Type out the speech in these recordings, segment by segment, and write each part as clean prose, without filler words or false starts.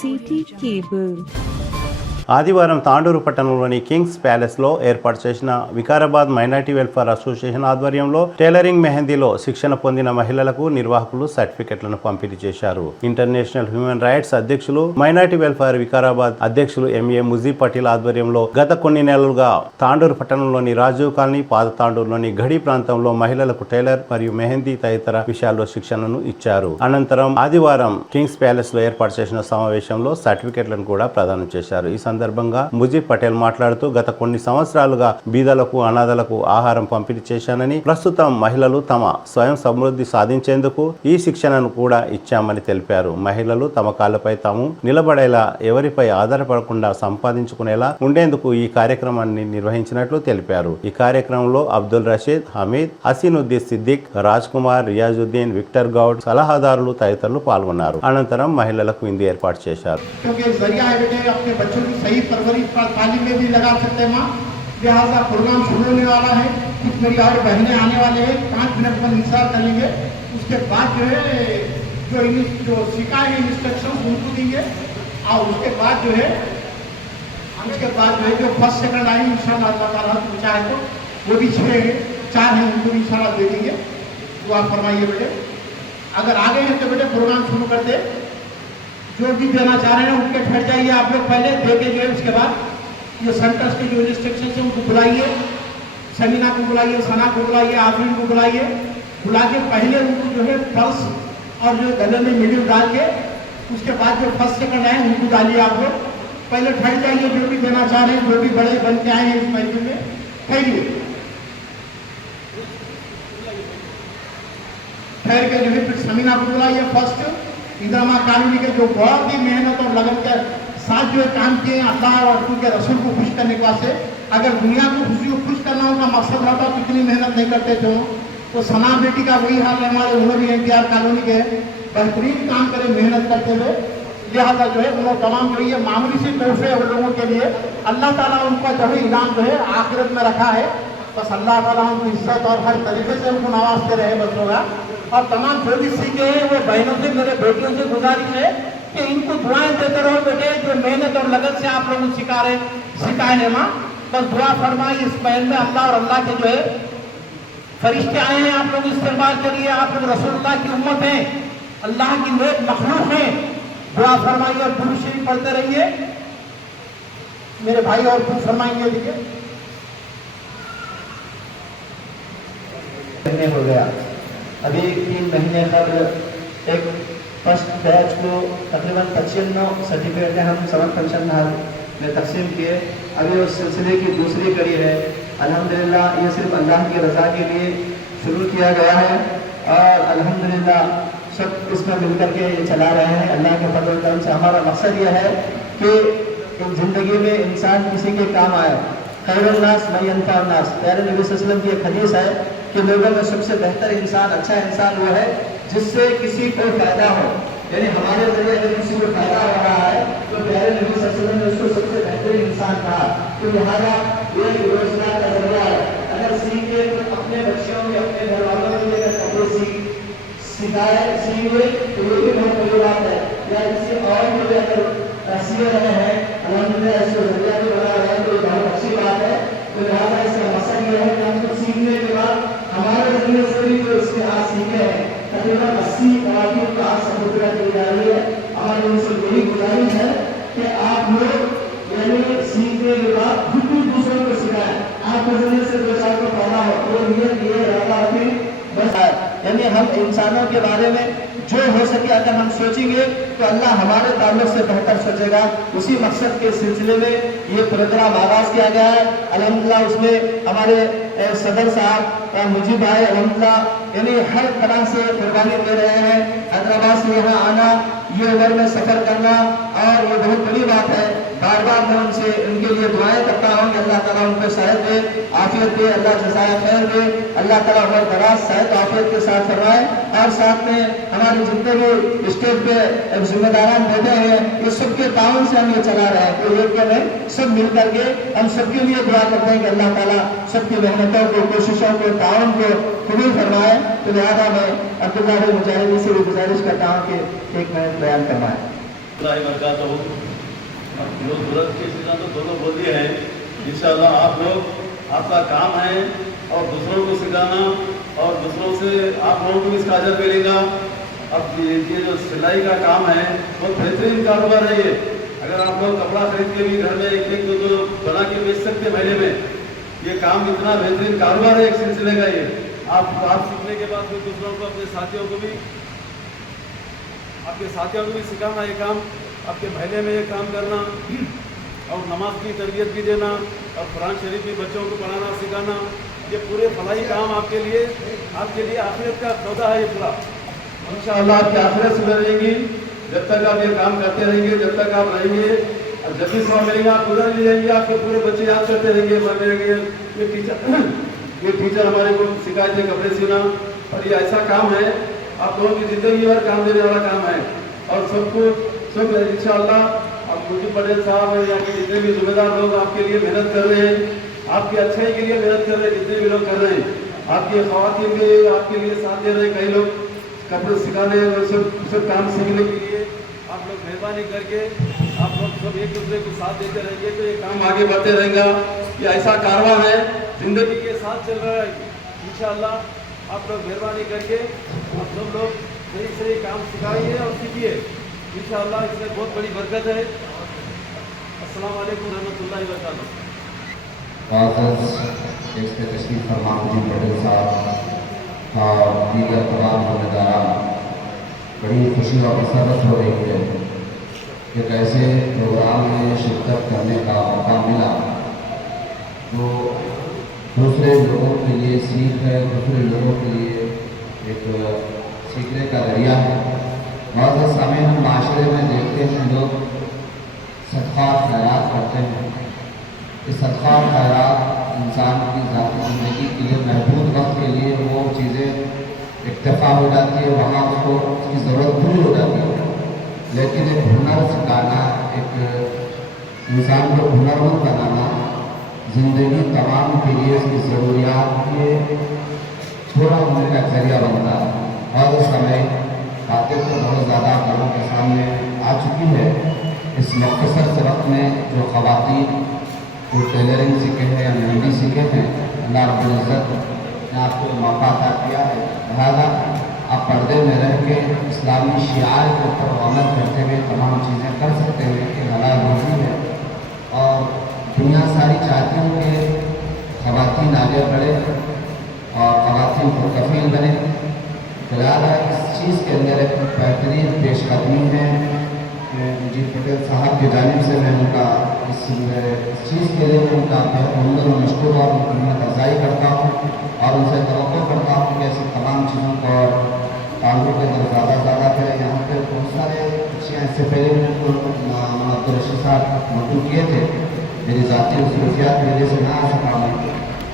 City cable. ఆదివారం తాండూరు పట్టణంలోని Kings ప్యాలెస్లో ఏర్పాటు చేసిన వికారాబాద్ మైనార్టీ వెల్ఫేర్ అసోసియేషన్ ఆధ్వర్యంలో టైలరింగ్ మెహందీలో శిక్షణ పొందిన మహిళలకు నిర్వాహకులు సర్టిఫికెట్లను పంపిణీ చేశారు. ఇంటర్నేషనల్ హ్యూమన్ రైట్స్ అధ్యక్షులు, మైనార్టీ వెల్ఫేర్ వికారాబాద్ అధ్యక్షులు ఎంఏ ముజీబ్ పటేల్ ఆధ్వర్యంలో గత కొన్ని నెలలుగా తాండూరు పట్టణంలోని రాజీవ్ కాలనీ, పాత తాండూరులోని గడి ప్రాంతంలో మహిళలకు టైలర్ మరియు మెహందీ తదితర విషయాల్లో శిక్షణను ఇచ్చారు. అనంతరం ఆదివారం కింగ్స్ ప్యాలెస్ లో ఏర్పాటు చేసిన సమావేశంలో సర్టిఫికెట్లను కూడా ప్రదానం చేశారు. ఈ సందర్భంగా ముజీబ్ పటేల్ మాట్లాడుతూ గత కొన్ని సంవత్సరాలుగా బీదలకు, అనాథలకు ఆహారం పంపిణీ చేశానని, ప్రస్తుతం మహిళలు తమ స్వయం సమృద్ధి సాధించేందుకు ఈ శిక్షణను కూడా ఇచ్చామని తెలిపారు. మహిళలు తమ కాళ్ళపై తాము నిలబడేలా, ఎవరిపై ఆధారపడకుండా సంపాదించుకునేలా ఉండేందుకు ఈ కార్యక్రమాన్ని నిర్వహించినట్లు తెలిపారు. ఈ కార్యక్రమంలో అబ్దుల్ రషీద్, హమీద్, హసీనుద్దీన్ సిద్దిక్, రాజ్ కుమార్, రియాజుద్దీన్, విక్టర్ గౌడ్, సలహాదారులు తదితరులు పాల్గొన్నారు. అనంతరం మహిళలకు విందు ఏర్పాటు చేశారు. सही परवरिश तालीम में भी लगा सकते हैं माँ। लिहाजा प्रोग्राम शुरू होने वाला है, कुछ मेरी और बहनें आने वाले हैं, 5 मिनट पर इंतजार करेंगे। उसके बाद जो है जो सिखाए हैं इंस्ट्रक्शन उनको देंगे, और उसके बाद जो है जो फर्स्ट सेकंड आएंगे इंशाल्लाह अल्लाह ताला तो चाहे तो वो भी 4 हैं उनको भी इंशाल्लाह दे देंगे। दुआ फरमाइए बेटे। अगर आगे हैं तो बेटे प्रोग्राम शुरू कर दे। जो भी देना चाह रहे हैं उनके ठहर जाइए आप लोग, पहले दे के जो है उसके बाद ये सेंटर्स के जो इंस्ट्रक्शन है उनको बुलाइए, समीना को बुलाइए, सना को बुलाइए, आफरीन को बुलाइए, बुला के पहले उनको जो है पर्स और जो गले में मीडियम डाल के उसके बाद जो फर्स्ट सेकंड आए उनको डालिए आप लोग। पहले ठहर जाइए, जो भी देना चाह रहे हैं, जो भी बड़े बन के आए हैं इस महफिल में, ठहरिए। ठहर के जो है फिर समीना को बुलाइए फर्स्ट। इंदिरा कॉलोनी के जो बहुत ही मेहनत और लगन के साथ जो काम किए अल्लाह और उनके रसूल को खुश करने के वास्ते, अगर दुनिया को खुश करना उनका मकसद रहता तो इतनी मेहनत नहीं करते थे। तो सना बेटी का वही हाल है, हमारे उन्होंने भी NTR कॉलोनी के बेहतरीन काम करे मेहनत करते हुए। लिहाजा जो है उन्होंने तमाम जो ये मामूली से तोहफे उन लोगों के लिए अल्लाह ताला उनका जो है इनाम जो है आखिरत में रखा है। बस अल्लाह ताला उनको इज्जत और हर तरीके से उनको नवाजते रहे बस होगा। और तमाम जो भी सीखे हैं वो बहनों से, मेरे बेटियों से गुजारिश है कि इनको दुआएं देते रहो बेटे, जो मेहनत और लगन से आप लोगों को सिखाए हैं माँ। बस दुआ फरमाइए इस बहन में अल्लाह और अल्लाह के जो है फरिश्ते आए हैं आप लोग इस्तेमाल के लिए। आप लोग रसूलुल्लाह की उम्मत हैं, अल्लाह की नेक मखलूक हैं। दुआ फरमाइए और दुरूद शरीफ पढ़ते रहिए। मेरे भाई और कुछ फरमाएंगे देखिए। हो गया अभी 3 महीने कबल एक फर्स्ट बैच को तकरीबन 95 सर्टिफिकेट हम समर फंक्शन हॉल में तकसीम किए। अभी उस सिलसिले की दूसरी कड़ी है। अल्हम्दुलिल्लाह ये सिर्फ अल्लाह की रज़ा के लिए शुरू किया गया है और अल्हम्दुलिल्लाह सब इसमें मिलकर के ये चला रहे हैं। अल्लाह के फज़ल करम से हमारा मकसद यह है कि ज़िंदगी में इंसान किसी के काम आए। खैरुन नास मन यनफ़अुन नास, प्यारे नबी सल्लल्लाहु अलैहि वसल्लम की एक हदीस है कि लोगों में सबसे बेहतर इंसान, अच्छा इंसान वो है जिससे किसी को फायदा हो। यानी हमारे जरिए अगर किसी को फायदा हो रहा है तो प्यारे नबी सल्लल्लाहु अलैहि वसल्लम ने उसको सबसे बेहतरीन इंसान कहा। तो लिहाजा ये रोजगार का जरिया है। अगर सीखे तो अपने बच्चों के, अपने घर वालों के लिए कपड़े सीखे तो ये भी बहुत बड़ी बात है। या किसी और के लिए अगर सीख रहे हैं अल्हम्दुलिल्लाह इसको जरिया भी बना रहे हैं तो ये बहुत अच्छी बात है। तो लिहाजा इसका मकसद ये है कि हम कुछ सीखने के बाद हमारे जरिए से भी जो इसके आज सीखे हैं तकरीबन 80 कवातीब का आज समुद्र की जा रही है। हमारी उनसे यही गुजारिश है कि आप लोग यानी सीखने के बाद खुद भी दूसरों को सिखाएं। आपके जरिए से 2 साल को फायदा हो तो ये रहता है बस। यानी हम इंसानों के बारे में जो हो सके अगर हम सोचेंगे तो अल्लाह हमारे ताल्लुक से बेहतर सोचेगा। उसी मकसद के सिलसिले में ये प्रोग्राम आगाज़ किया गया है। अल्हम्दुलिल्लाह उसमें हमारे सदर साहब मुजीब भाई अल्हम्दुलिल्लाह यानी हर तरह से कुर्बानी दे रहे हैं। हैदराबाद से यहाँ आना, ये उम्र में सफ़र करना और ये बहुत बड़ी बात है। बार बार मैं उनसे उनके लिए दुआएं करता हूँ कि अल्लाह ताला उनको सेहत दे, आफियत दे, अल्लाह जज़ाए खैर दे, अल्लाह ताला उम्र दराज सेहत आफियत के साथ फरमाए। और साथ में हमारे जितने भी स्टेज पे जिम्मेदारान बैठे हैं ये सबके ताउन से हम ये चला रहे हैं। तो एक में सब मिल करके हम सबके लिए दुआ करते हैं कि अल्लाह ताला सबकी मेहनतों को, कोशिशों को, ताउन को कबूल फरमाए। तो लिहाजा मैं अब्दुल्लाह मुजाहिदी से भी गुजारिश करता हूँ कि 1 मिनट बयान करवाएं। اللہ وبرکاتہ. جو ضرورت کی چیزیں تو دونوں بول دیے ہیں. انشاءاللہ آپ لوگ آپ کا کام ہے اور دوسروں کو سکھانا اور دوسروں سے آپ لوگوں کو اس کا اجر ملے گا. اب یہ جو سلائی کا کام ہے بہت بہترین کاروبار ہے یہ. اگر آپ لوگ کپڑا خرید کے بھی گھر میں ایک ایک دو بنا کے بیچ سکتے مہینے میں. یہ کام اتنا بہترین کاروبار ہے ایک سلسلے کا. یہ آپ سیکھنے کے بعد پھر دوسروں کو اپنے ساتھیوں کو بھی سکھانا. یہ کام آپ کے محلے میں یہ کام کرنا اور نماز کی تربیت بھی دینا اور قرآن شریف بھی بچوں کو پڑھانا سکھانا. یہ پورے فلاحی کام آپ کے لیے آخرت کا سودا ہے. یہ پورا انشاءاللہ آپ کی آخرت سدھرے گی جب تک آپ یہ کام کرتے رہیں گے, جب تک آپ رہیں گے. اور جب بھی سوال ملے گا آپ گزر بھی جائیں گے. آپ کے پورے بچے یاد کرتے رہیں گے یہ ٹیچر ہمارے کو سکھائے تھے کپڑے سینا. اور یہ ایسا کام ہے آپ لوگوں کی زندگی بھر کام دینے والا کام ہے. اور سب انشاءاللہ اب مجھے پٹیل صاحب اور یہاں کے جتنے بھی ذمہ دار لوگ آپ کے لیے محنت کر رہے ہیں, آپ کی اچھائی کے لیے محنت کر رہے ہیں. جتنے بھی لوگ کر رہے ہیں آپ کی خواتین بھی آپ کے لیے ساتھ دے رہے ہیں. کئی لوگ کپڑے سکھانے اور سب کام سیکھنے کے لیے آپ لوگ مہربانی کر کے آپ لوگ سب ایک دوسرے کو ساتھ دیتے رہیں گے تو یہ کام آگے بڑھتے رہے گا. یہ ایسا کاروبار ہے زندگی کے ساتھ چل رہا ہے. انشاءاللہ آپ لوگ مہربانی کر کے آپ سب لوگ صحیح کام سکھائیے اور سیکھیے. انشاءاللہ اس میں بہت بڑی برکت ہے. السلام علیکم ورحمۃ اللہ وبرکاتہ. اس پہ تشریف فرما مجید پٹیل صاحب اور دیگر تمام ذمہ بڑی خوشی اور مسرت ہو رہی ہے کہ ایسے پروگرام میں شرکت کرنے کا موقع ملا جو دوسرے لوگوں کے لیے سیکھ ہے, دوسرے لوگوں کے لیے ایک سیکھنے کا ذریعہ ہے. معزز سامعین, ہم معاشرے میں دیکھتے ہیں لوگ صدقہ خیرات کرتے ہیں. یہ صدقہ خیرات انسان کی ذاتی زندگی کے لیے محدود وقت کے لیے وہ چیزیں اکتفا ہو جاتی ہے, وہاں اس کو اس کی ضرورت پوری ہو جاتی ہے. لیکن ایک ہنر سکھانا, ایک انسان کو ہنرمند بنانا زندگی تمام کے لیے اس کی ضروریات کے تھوڑا ہونے کا ذریعہ بنتا ہے. اور اس سمے باتیں تو بہت زیادہ لوگوں کے سامنے آ چکی ہے. اس مختصر سے وقت میں جو خواتین جو ٹیلرنگ سیکھے ہیں یا مہندی سیکھے ہیں, اللہ رب العزت نے آپ کو موقع عطا کیا ہے. لہٰذا آپ پردے میں رہ کے اسلامی شعار کے اوپر عمل کرتے ہوئے تمام چیزیں کر سکتے ہیں کہ حلال روزی ہے. اور دنیا ساری چاہتی ہوں کہ خواتین آگے بڑھے اور خواتین کو کفیل بنے. لہٰذا اس چیز کے اندر ایک بہترین پیش قدمی ہے. مجید پٹیل صاحب کی جانب سے میں ان کا اس چیز کے لیے ان کا عمدہ مشکور اور منت افزائی کرتا ہوں اور ان سے توقع کرتا ہوں کہ ایسی تمام چیزوں کو تعلق کے اندر زیادہ کریں. یہاں پہ بہت سارے بچے ایسے پہلے محمد عبدالرشید صاحب مدعو کیے تھے. میری ذاتی مصروفیات کی وجہ سے نہ آ سکا ہوں.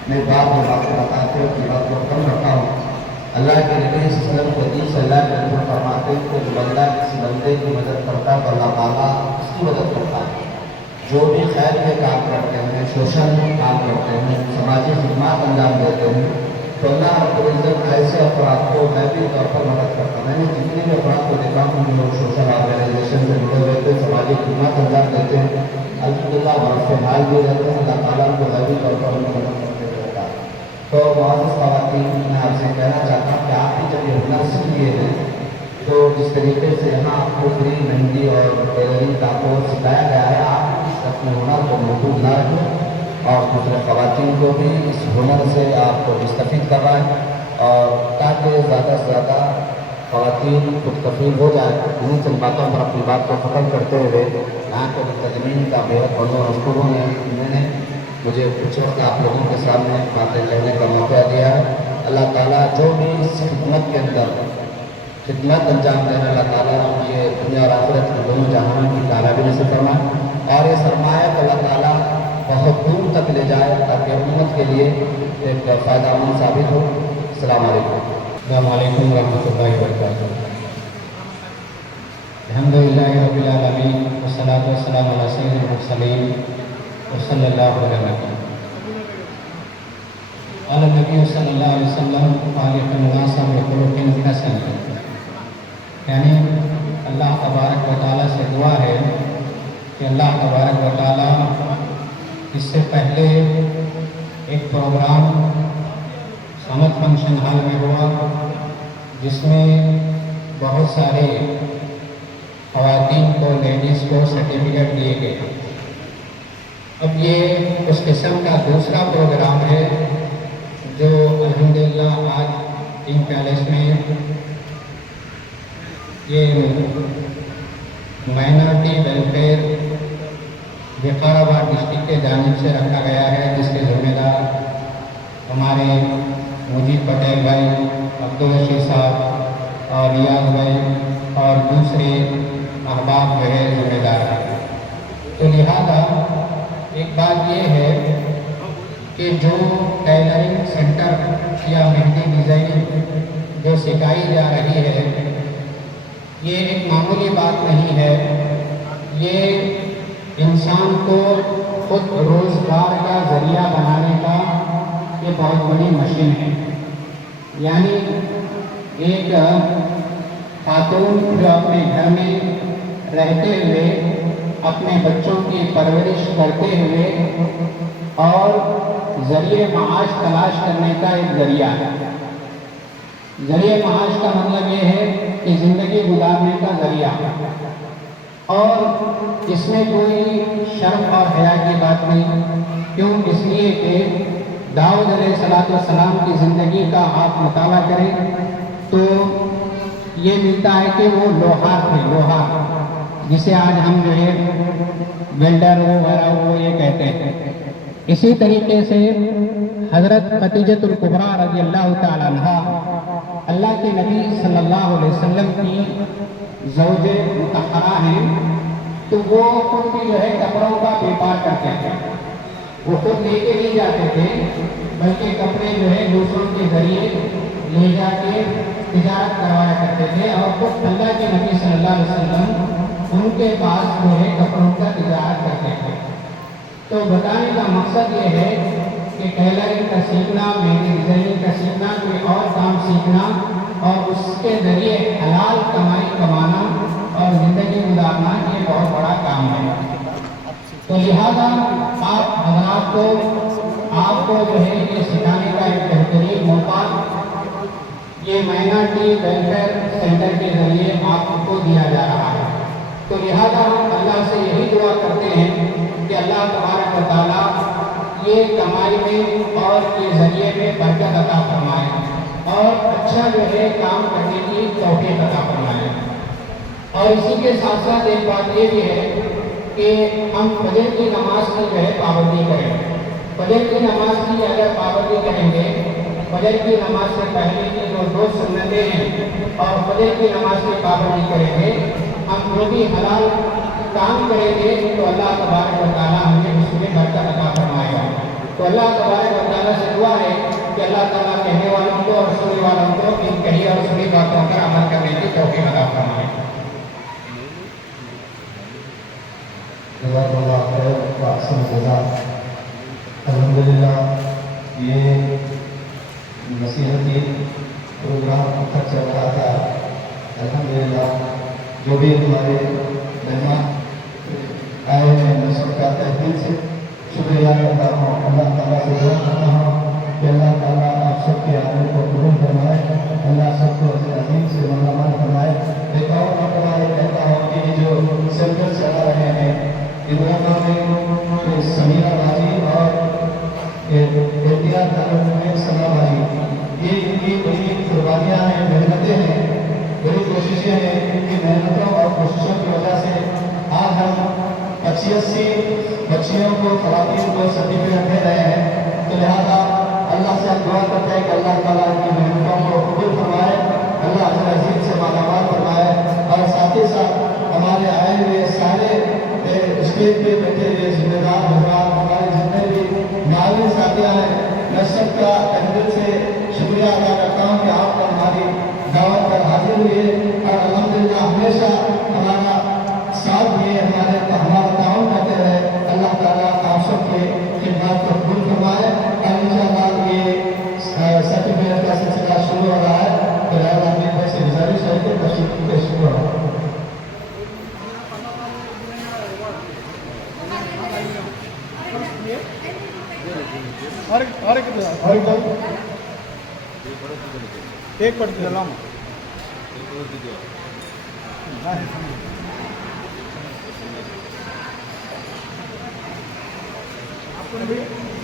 میں بات بتاتے ہوں کہ بات کو کم رکھتا ہوں. اللہ کے نبی صلی اللہ علیہ وسلم کو حدیث اللہ کے نبی فرماتے ہیں کہ جو بندہ کسی بندے کی مدد کرتا ہے تو اللہ تعالیٰ اس کی مدد کرتا ہے. جو بھی خیر کے کام کرتے ہیں, سوشل کام کرتے ہیں, سماجی خدمات انجام دیتے ہیں, تو اللہ رب العزت ایسے افراد کو میں بھی طور پر مدد کرتا ہوں. میں نے جتنے بھی افراد کو دیکھا ہوں جو لوگ سوشل آرگنائزیشن سے جڑے ہوئے تھے, سماجی خدمات انجام دیتے ہیں, الحمدللہ برف حال بھی رہتے ہیں. اللہ تعالیٰ کو میں بھی طور پر مدد کرتے رہتا ہے. تو معزز خواتین, میں آپ سے کہنا چاہتا ہوں کہ آپ بھی جب یہ ہنر سیکھ لیے ہیں تو جس طریقے سے یہاں آپ کو فری مہندی اور ٹیلرنگ کا کورس سکھایا گیا ہے, آپ اپنے ہنر کو محفوظ نہ رکھیں اور دوسرے خواتین کو بھی اس ہنر سے آپ کو مستفید کروائیں اور تاکہ زیادہ سے زیادہ خواتین خود کفیل ہو جائے. انہیں چند باتوں پر اپنی بات کو ختم کرتے ہوئے یہاں کے منتظمین کا بہت بہت مشکور ہیں. انہوں نے مجھے کچھ وقت آپ لوگوں کے سامنے باتیں کہنے کا موقع دیا ہے. اللہ تعالیٰ جو بھی اس خدمت کے اندر خدمت انجام دینا, اللہ تعالیٰ یہ دنیا اور آخرت کے دونوں جہانوں کی کامیابی نصیب فرمائے اور یہ سرمایہ کو اللہ تعالیٰ بہت دور تک لے جائے تاکہ امت کے لیے ایک فائدہ مند ثابت ہو. السلام علیکم. السلام علیکم ورحمۃ اللہ وبرکاتہ. الحمدللہ رب العالمین والصلاۃ والسلام علی سید المرسلین وصلی اللہ علیہ وسلم. قال النبی صلی اللہ علیہ وسلم خالق الناس بخلق حسن, یعنی अल्लाह तबारक व तआला से दुआ है कि अल्लाह तबारक व तआला इससे पहले एक प्रोग्राम समद फंक्शन हॉल में हुआ जिसमें बहुत सारे ख़वातीन को, लेडीज़ को सर्टिफिकेट दिए गए। अब ये उस किस्म का दूसरा प्रोग्राम है जो अल्हम्दुलिल्लाह आज किंग पैलेस में ये माइनॉरिटी वेलफेयर विकाराबाद डिस्ट्रिक्ट के जानिब से रखा गया है, जिसके जिम्मेदार हमारे मुजीब पटेल भाई, अब्दुल रशीद साहब और रियाज भाई और दूसरे अहबाब वगैरह जिम्मेदार हैं। तो लिहाजा एक बात ये है कि जो टेलरिंग सेंटर या मेहंदी डिज़ाइनिंग जो सिखाई जा रही है ये एक मामूली बात नहीं है, ये इंसान को खुद रोज़गार का ज़रिया बनाने का ये बहुत बड़ी मशीन है। यानी एक खातून जो अपने घर में रहते हुए अपने बच्चों की परवरिश करते हुए और ज़रिए माश तलाश करने का एक ज़रिया है। ज़रिए माश का मतलब ये है कि ज़िंदगी गुजारने का ज़रिया, और इसमें कोई शर्म और हया की बात नहीं। क्यों? इसलिए कि दाऊद अलैहिस्सलाम की ज़िंदगी का आप मुताला करें तो ये मिलता है कि वो लोहार थे, लोहार जिसे आज हम जो है वेल्डर वगैरह वो ये कहते हैं। इसी तरीके से हज़रत खदीजतुल कुबरा रज़ियल्लाहु ताला अन्हा अल्लाह के नबी सल्लल्लाहु अलैहि वसल्लम की ज़ौजे मुतहरा हैं, तो वो खुद भी जो है कपड़ों का व्यापार करते थे। वो खुद लेके नहीं जाते थे बल्कि कपड़े जो है दूसरों के ज़रिए ले जाके तिजारत करवाया करते थे, और खुद अल्लाह के नबी सल्लल्लाहु अलैहि वसल्लम उनके पास जो है कपड़ों का तिजारत करते थे। तो बताने का मकसद ये है कि टेलरिंग का सीखना, मेहंदी डिज़ाइनिंग का सीखना, कोई और काम सीखना और उसके ज़रिए हलाल कमाई कमाना और ज़िंदगी गुजारना ये बहुत बड़ा काम है। तो लिहाजा आप हज़रात को आपको जो है ये सिखाने का एक बेहतरीन मौका ये माइनॉरिटी वेलफेयर सेंटर के ज़रिए आपको दिया जा रहा है। तो लिहाजा हम अल्लाह से यही दुआ करते हैं कि अल्लाह तबारक व तआला ये कमाई में और ये ज़रिए में बरकत अता फरमाए और अच्छा जो है काम करने की तौफीक अता फरमाए। और इसी के साथ साथ एक बात ये भी है कि हम फजर की नमाज की जो है पाबंदी करें। फजर की नमाज की अगर पाबंदी करेंगे, फजर की नमाज से पहले की जो 2 सुन्नतें हैं और फजर की नमाज की पाबंदी करेंगे, हम जो भी हलाल काम करेंगे तो अल्लाह तबारक व तआला हमें उसमें बरकत अता फरमाएगा। तो अल्लाह तबारक व तआला से दुआ है कि अल्लाह ताला कहने वालों को और सुनने वालों को इन कही और सुनी बातों पर अमल करने की तौफीक अता फरमाए। अल्हम्दुलिल्लाह ये नसीहती प्रोग्राम अच्छा चल रहा था। अल्हम्दुलिल्लाह जो भी हमारे मेहमान आए हैं मैं सबका तहे दिल से शुक्रिया करता हूँ। अल्लाह ताला से दुआ करता हूँ कि अल्लाह ताला आप सबके आने को कबूल फरमाए, अल्लाह सबको अज़ीम से मालामाल फरमाए। एक और मरतबा ये कहता हूँ कि ये जो सेंटर चला रहे हैं इन्होंने में समीरा बाजी और एहतियात में सना बाजी, ये इनकी बड़ी कुर्बानियाँ हैं, मेहनतें हैं, बड़ी कोशिशें हैं। इनकी मेहनतों और कोशिशों की वजह से आज हम 80 बच्चियों को, ख़वातीन को सर्टिफिकेट दे रहे हैं। तो लिहाजा अल्लाह से हम दुआ करते हैं कि अल्लाह ताला इनकी मेहनतों को कबूल फरमाए, अल्लाह अज़ीज़ से मालामाल फरमाए। और साथ ही साथ हमारे आए हुए सारे स्टेज पे बैठे हुए जिम्मेदार हजरात, हमारे जितने भी नाज़रीन साथियाँ हैं, मैं सबका तहे दिल से शुक्रिया अदा करता हूँ कि आप हमारी दावत पर हाजिर हुए और अल्हम्दुलिल्लाह हमेशा हमारा साथ दिए, हमारा ताउन करते रहे। अल्लाह ताला आप सबके खिदमत को कबूल फरमाए और इंशाअल्लाह ये सर्टिफिकेट का सिलसिला शुरू हो रहा है। तो लिहाजा अपनी तरफ से गुजारिश है कि तशरीफ पेश करो।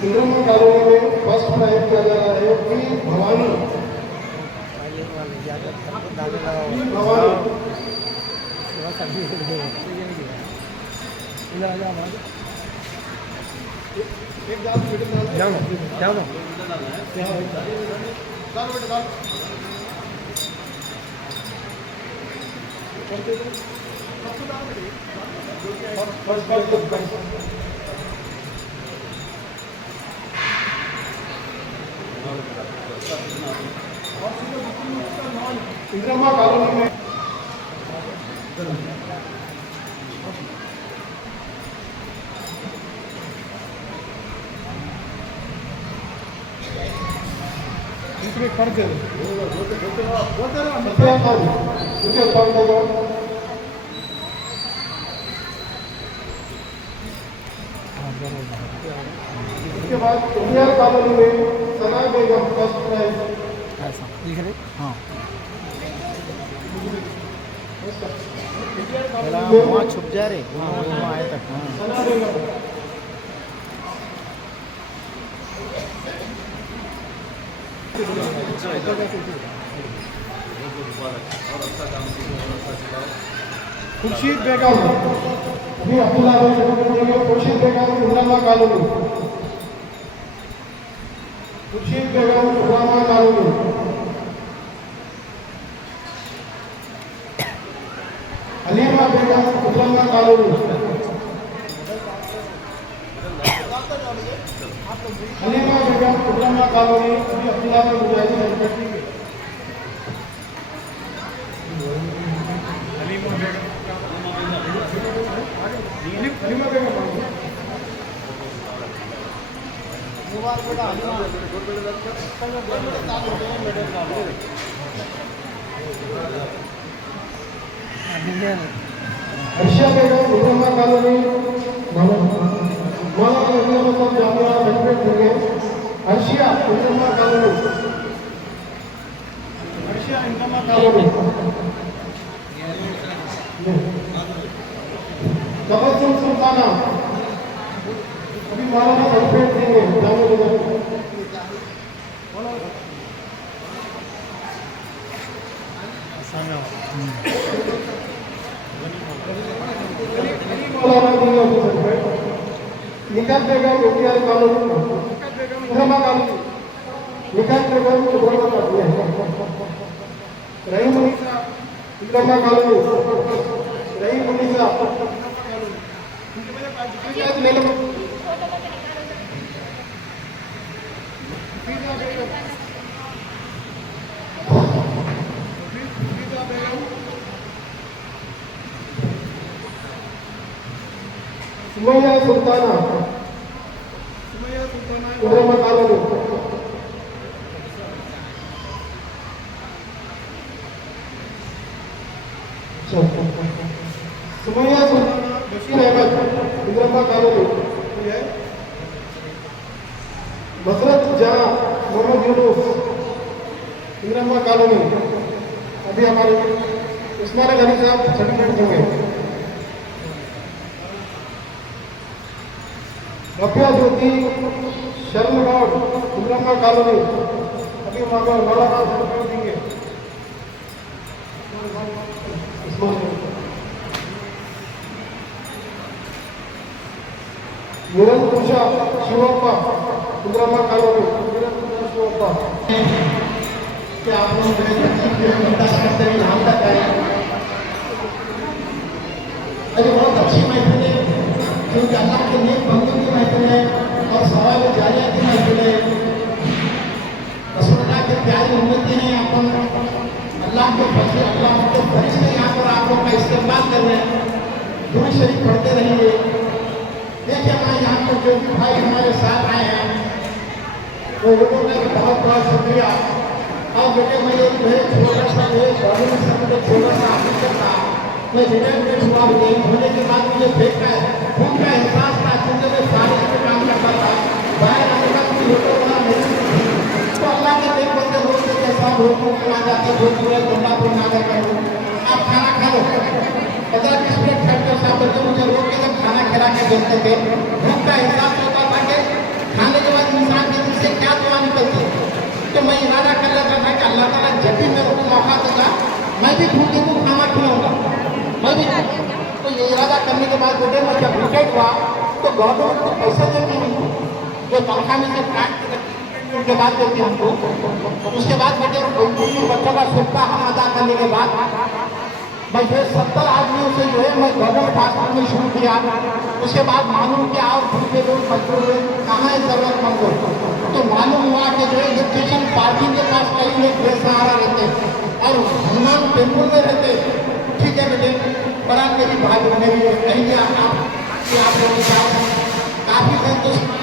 इंद्रमा कॉलोनी में फर्स्ट प्राइज किया जा रहा है कि भवानी इंद्रमा कॉलोनी में इसमें कर दे उसके बाद इंडियन कॉलोनी में सना बेगम फर्स्ट प्राइज दिख रहे हाँ वहाँ छुप जा रहे वहाँ आए तक हाँ सना बेगम खुर्शीद बेगम अभी अब्दुल्ला खुर्शीद बेगम इंद्रमा कॉलोनी खुर्शीद बेगम इंद्रमा कॉलोनी हलीमा बेगम इंद्रमा कॉलोनी हलीमा बेगम इंद्रमा कॉलोनी अभी अब्दुल्ला में मुजाहिदीन हेडक्वार्टर हलीमा बेगम अर्शिया बेगम इंद्रमा कॉलोनी मौलाना नबी अहमद जामिया हेडक्वार्टर होंगे अर्शिया इंद्रमा कॉलोनी अर्शिया इंद्रमा कॉलोनी तबस्सुम सुल्ताना अभी मौलाना हेडक्वार्टर देंगे जामिया मौलाना देंगे निकात बेगम इंडियन कॉलोनी इंद्रमा कॉलोनी निकात बेगम इंद्रमा कॉलोनी रहीम उन्नीसा इंद्रमा कॉलोनी रहीम उन्नीसा सुमैया सुल्ताना इंद्रमा कॉलोनी सुमैया सुल्ताना बशीर अहमद इंद्रमा कॉलोनी मसरत जहां मोहम्मद यूनुस इंद्रमा कॉलोनी अभी हमारे उस्मान गनी साहब सर्टिफिकेट होंगे रफिया ज्योति शरण गौड़ इंद्रमा कॉलोनी अभी मौलाना सर्टिफिकेट देंगे निरंकुशा शिवप्पा इंद्रमा कॉलोनी निरंकुशा शिवप्पा कि आप लोग बर्दाश्त करते हुए यहाँ तक आए। अरे बहुत अच्छी महफिल है क्योंकि अल्लाह के नेक बंदों की महफिल है और सवाल जारिया की महफिल है। रसूलुल्लाह के प्यारी उम्मतें हैं अपन अल्लाह के फरिश्ते यहाँ पर आप लोग का इस्तेमाल कर रहे हैं। दुरूद शरीफ पढ़ते रहिए। देखिए हमारे यहाँ पर जो भी भाई हमारे साथ आए हैं वो लोगों का बहुत बहुत शुक्रिया। और बेटे मैं एक छोटा सा छोटा सा ऑफिसर था, मैं रिटायरमेंट हुआ होने के बाद मुझे फेंका खून का एहसास था क्योंकि मैं सारे में काम करता था। बाहर आने का कोई होटल वाला नहीं तो अल्लाह के देख बंदे लोग के साथ सब रोको आ जाते भोजपुर गंगापुर नागर का आप खाना खा लो 15-20 मिनट खड़े साहब बच्चे मुझे रोक के जब खाना खिला के देते थे भूख का हिसाब होता था कि खाने के बाद इंसान के दिल से क्या दुआ निकलती तो मैं इरादा कर लेता था कि अल्लाह ताला जब भी मेरे को मौका देगा मैं भी भूखे को खाना खिलाऊंगा मैं भी तो ये इरादा करने के बाद बेटे मैं जब रिटायर्ड हुआ तो गवर्नमेंट को पैसे देती नहीं जो तनख्वाह में से काट के बाद देती हमको उसके बाद बेटे बच्चों का सुखता हम अदा करने के बाद मैं जो 70 आदमियों से जो है मैं गवर्नमेंट हॉस्पिटल में शुरू किया उसके बाद मालूम किया और भूखे लोग मजबूर हुए कहाँ है जरूरतमंद लोग तो मालूम हुआ कि जो इलेक्ट्रिशियन पार्किंग के पास कई लोग बेसहारा रहते और हनुमान टेम्पल में रहते ठीक है बेटे बड़ा मेरी भाई मेरी कहेंगे आप लोगों के साथ काफ़ी संतुष्ट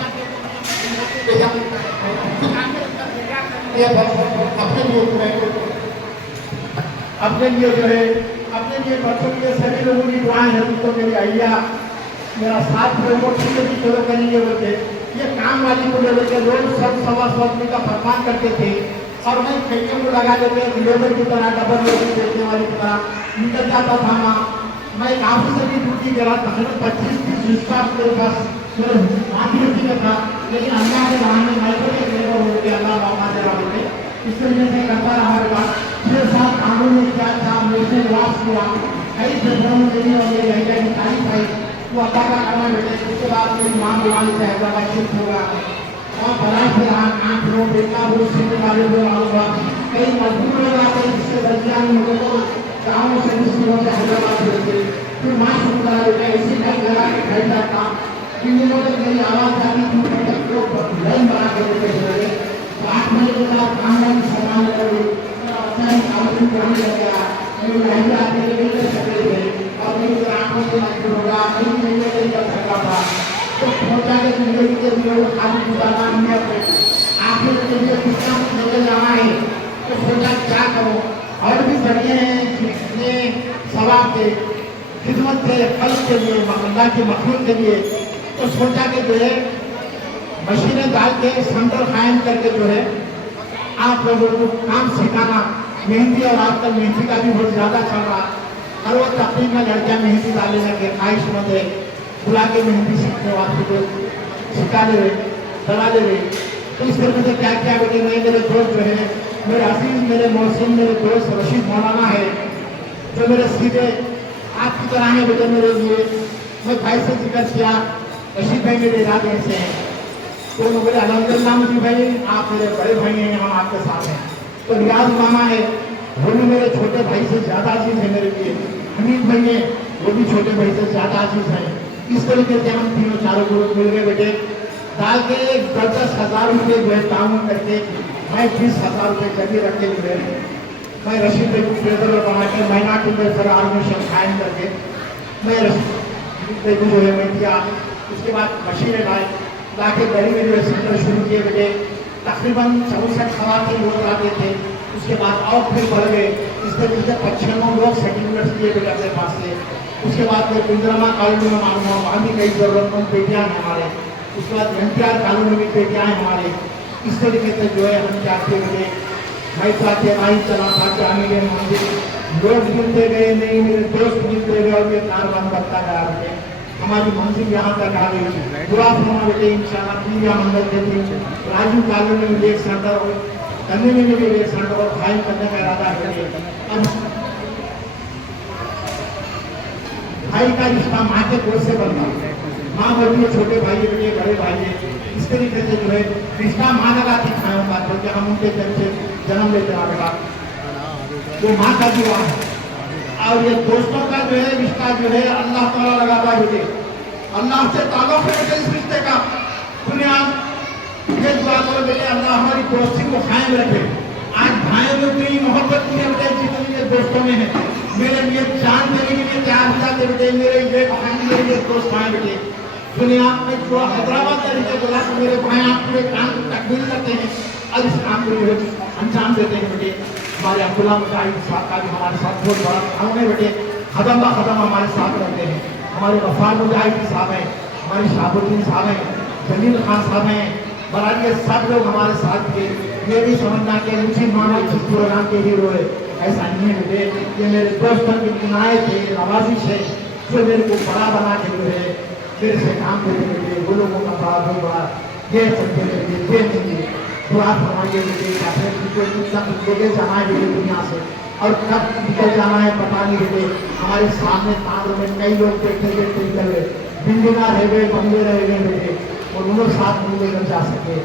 अपने लिए जो है अपने लिए बच्चों के सभी लोगों की दुआएं हैं तो मेरी अय्या मेरा साथ में वो ठीक है चलो करेंगे बोलते ये काम वाली को लेकर के रोज सब सवा आदमी का फरमान करते थे और मैं खिड़कियों को लगा देते लेबर की तरह डबल लेबर देखने वाली की तरह निकल जाता था वहाँ मैं एक ऑफिसर की ड्यूटी करा तकरीबन 25-30 स्टाफ मेरे पास मेरे बाकी ड्यूटी में था लेकिन अल्लाह के बहाने मैं तो एक लेबर हो गया अल्लाह बाबा दे रहा बोलते इस तरीके से करता रहा हमारे पास 6 साल कानून में क्या था मुझसे वास हुआ कई जगहों में मेरी और मेरी अहिया की तारीफ आई वो अल्लाह का करना बेटे उसके बाद मेरी माँ बुलाने से हैदराबाद शिफ्ट होगा और बड़ा से रहा 8 लोग बेटा वो सीने वाले लोग आऊँगा कई मजबूर हो रहा था जिससे दर्जियान लोगों को गाँव से मुस्लिमों से हैदराबाद भेजते फिर माँ शुरू करा बेटा इसी का लगा के घर जाता इन दिनों में मेरी आवाज़ जाती थी लोग लाइन बना के देते थे 8 महीने के बाद खानदान सम्मान करी काउंसिल करने लग गया मेरी महिला मेरे लिए सकते थे और मेरी आंखों से नहीं होगा मेरी महिला के लिए सकता था तो सोचा कि जिंदगी के लिए वो खाली गुजारना नहीं है आखिर के लिए कुछ ना कुछ लेकर जाना है तो सोचा क्या करो और भी बढ़िया है जितने सवाब के खिदमत के फल के लिए अल्लाह के मखलूक के लिए तो सोचा कि जो है मशीनें डाल के सेंटर कायम करके जो है आप लोगों को काम सिखाना मेहंदी और आजकल मेहंदी का भी बहुत ज़्यादा चल रहा हर वो तकलीफ में लड़कियाँ मेहंदी डालने लगे ख्वाहिशमंद है बुला के मेहंदी सीखने वाले को सिखा ले रहे दवा ले रहे तो इस तरह से क्या क्या बेटे मैं मेरे दोस्त जो है मेरे अजीज मेरे मौसम मेरे दोस्त रशीद मौलाना है जो मेरे सीधे आपकी तरह है बेटे मेरे लिए मैं भाई से जिक्र किया रशीद भाई मेरे इरादे से हैं तो उन्होंने बोले अलहमदिल्ला मुझे भाई आप मेरे बड़े भाई हैं हम आपके साथ हैं तो रियाज मामा है वो भी मेरे छोटे भाई से ज़्यादा अजीज है मेरे लिए हमीद भाई है वो भी छोटे भाई से ज़्यादा अजीज हैं इस तरीके से हम तीनों चारों ग्रुप मिल गए बेटे डाल के 10-10 हज़ार रुपये जो है ताउन करके मैं 20,000 रुपये जगह रख के जुड़े मैं रशीद भाई को ट्रेजर बना के माइनॉरिटी वेलफेयर ऑर्गेनाइजेशन कायम करके मैं रशीद भाई को जो है मैं दिया उसके बाद मशीनें ला के बड़ी में जो है सेंटर शुरू किए बेटे तकरीबन 64 खवातीन लोग आते थे उसके बाद और फिर बढ़ गए इस तरीके से 95 लोग सर्टिफिकेट लिए बेटे अपने पास से उसके बाद फिर इंदिरा कॉलोनी में मालूम हुआ वहाँ भी कई ज़रूरतमंद बेटियाँ हैं हमारे उसके बाद NTR कॉलोनी में भी बेटियाँ हैं हमारे इस तरीके से जो है हम चाहते हुए भाई चाहते भाई चला पाते आने गए मंदिर लोग मिलते गए नहीं मेरे दोस्त मिलते गए और ये कारबान बढ़ता गया बेटे हमारी मंजिल यहाँ तक आ गई दुआ फरमा बेटे इंशाल्लाह पूरा मंदिर देते राजू कॉलोनी में एक सेंटर और करने में भी एक सेंटर और फाइल करने का इरादा है अब भाई का रिश्ता माँ के गोद से बनता माँ बोलती है छोटे भाई बेटे बड़े भाई है इस तरीके से जो है रिश्ता माँ लगाती खाए का क्योंकि हम उनके जन्म लेते हैं बेटा वो माँ का विवाह है और ये दोस्तों का जो है रिश्ता जो है अल्लाह ताला लगाता है बेटे अल्लाह से ताल्लुक़ है बेटे इस रिश्ते का दुनिया ये दुआ करो बेटे अल्लाह हमारी दोस्ती को कायम रखे आज भाइयों में उतनी मोहब्बत की बेटे जितनी ये दोस्तों में है मेरे लिए जान देने के लिए तैयार हो जाते बेटे मेरे ये भाई मेरे ये दोस्त भाई बेटे दुनिया में जो हैदराबाद तरीके बोला कि मेरे भाई आप पूरे काम तकमील करते हैं और इस काम को जो है अंजाम देते हैं बेटे हमारे अब्दुल्ला मुजाहिद साहब का भी हमारे साथ बहुत बड़ा काम है बेटे कदम ब कदम हमारे साथ रहते हैं हमारे गफ्फार मुजाहिद साहब हैं हमारे शाहबुद्दीन साहब हैं जमील खान साहब हैं बराली सब लोग हमारे साथ के ये भी समझना कि मुसलमानों इस प्रोग्राम के हीरो है, ऐसा नहीं है बेटे। ये मेरे दोस्तों की किनारे थे, नवाजिश है, जो मेरे को बड़ा बना के जो है मेरे से काम करने के लिए, वो लोगों का बड़ा बहुत बड़ा ये सकते हैं, ये नहीं है। दुआ फरमाइए बेटे, अपने को कितना लेके जाना है बेटे दुनिया से, और कब निकल जाना है पता नहीं बेटे। हमारे सामने तांडव में कई लोग बैठे बैठे निकल गए, बिल्डिंगा रह गए, बंगले रह गए बेटे, और उन्होंने साथ नहीं लेकर जा सके।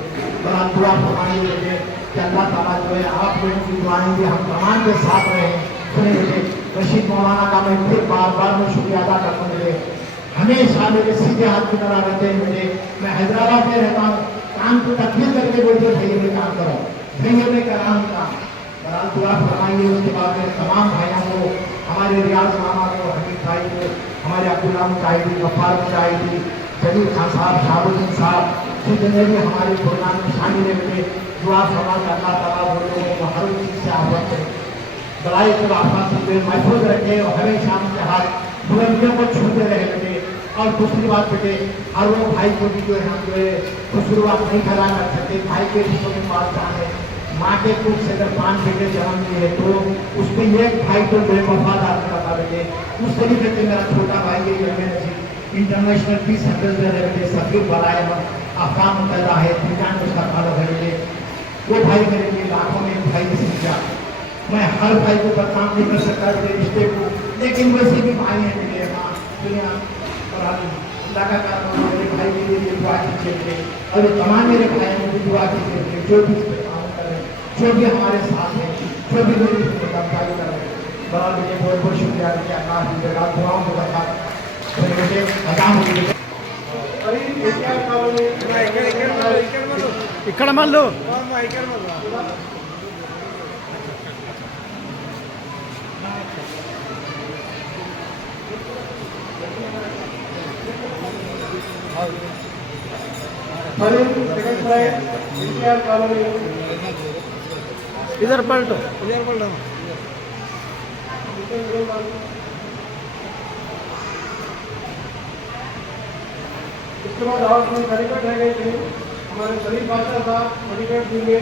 बड़ा दुआ फरमाइए बेटे कि अल्लाह ताला जो है आप लोगों की दुआएं भी हम तमाम के साथ रहे। सुने बेटे, रशीद मौलाना का मैं फिर बार बार मैं शुक्रिया अदा करता हूँ बेटे, हमेशा मेरे सीधे हाथ की तरह रहते हैं बेटे। मैं हैदराबाद में रहता हूँ, काम को तकलीफ करके बोलते भैया में काम करो, भैया में करा हूँ काम। बड़ा दुआ फरमाइए। उसके बाद में तमाम भाइयों को, हमारे रियाज मामा को, हमीद भाई को, हमारे अब्दुल्ला मुजाहिदी, गफ्फार मुजाहिदी, जलील खान साहब, शाहबुद्दीन साहब, जितने भी हमारे प्रोग्राम में शामिल है बेटे, दुआ फरमा कर अल्लाह ताला वो लोगों को हर चीज़ से आफत है, बड़ाई को आफत से महफूज रखे, और हमेशा उनके हाथ बुलंदियों को छूते रहे बेटे। और दूसरी बात बेटे, हर वो भाई को भी जो है हम जो है शुरुआत नहीं करा कर सकते। भाई के रिश्तों के पास जाने, माँ के कुछ से अगर 5 बेटे जन्म दिए तो उसमें एक भाई तो बेवफादार करता बेटे। उस तरीके से मेरा छोटा भाई है इंटरनेशनल पीस एम्बेसडर है बेटे, सफीर बनाए हम अफगान मुतहदा है, दुनिया में उसका ताल्लुक है बेटे। वो भाई मेरे लिए लाखों में भाई की संख्या, मैं हर भाई को बदनाम नहीं कर सकता मेरे रिश्ते को, लेकिन वैसे भी भाई हैं मेरे। हाँ दुनिया और लगातार मेरे भाई के लिए दुआ कीजिए, और तमाम मेरे भाइयों को भी दुआ कीजिए, जो भी काम कर रहे हैं, जो भी हमारे साथ हैं, जो भी मेरी गिरफ्तारी कर रहे हैं। बड़ा मुझे बहुत बहुत शुक्रिया किया, दुआओं को बता ఇక్కడ మళ్ళీ इधर पलटो, इधर पलटो। इसके बाद और कोई बैरिकेड रह गए थे, हमारे शरीफ बादशाह साहब बैरिकेड देंगे।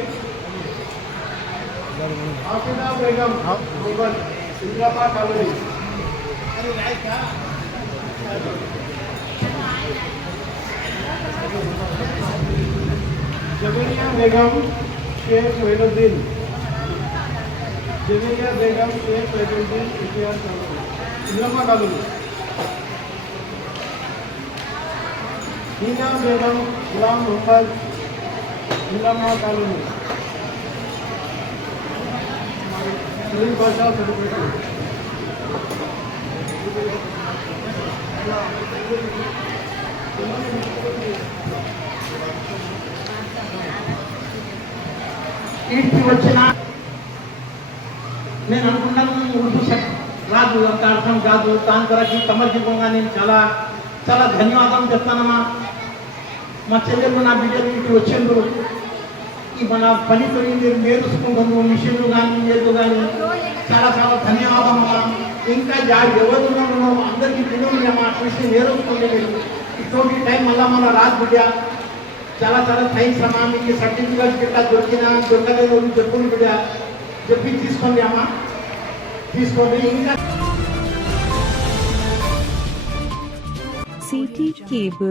हाफिजा बेगम इंदिराबाद कॉलोनी, जवेरिया बेगम शेख मोइनुद्दीन, जवेरिया बेगम शेख मोइनुद्दीन इंदिराबाद कॉलोनी, हीना बेगम गुलाम मोहम्मद इंदिराबाद कॉलोनी, शरीफ बादशाह सर्टिफिकेट। ఇంటికి వచ్చిన నేను అనుకున్నాను ఉర్దూ రాదు, అంత అర్థం కాదు, దాని కొరకు తమర్జిపోగా నేను చాలా చాలా ధన్యవాదాలు చెప్తానమ్మా. మా చెల్లెలు నా బిడ్డలు ఇంటికి వచ్చిండ్రు, ఈ మన పని పని మీరు నేర్చుకుంటాము, మిషన్లు కానీ ఏదో కానీ చాలా చాలా ధన్యవాదం అమ్మా. ఇంకా ఎవరు ఉన్నామో అందరికీ తెలియమ్మా, చూసి నేర్చుకోండి మీరు. ఇటువంటి టైం మళ్ళీ మన రాదు బిడ్డ. చాలా చాలా థ్యాంక్స్ అమ్మా. మీకు సర్టిఫికేట్ గిట్లా దొరకలేదు చెప్పుకుని బిడ్డ, చెప్పి తీసుకోండి అమ్మా, తీసుకోండి. ఇంకా CT Cable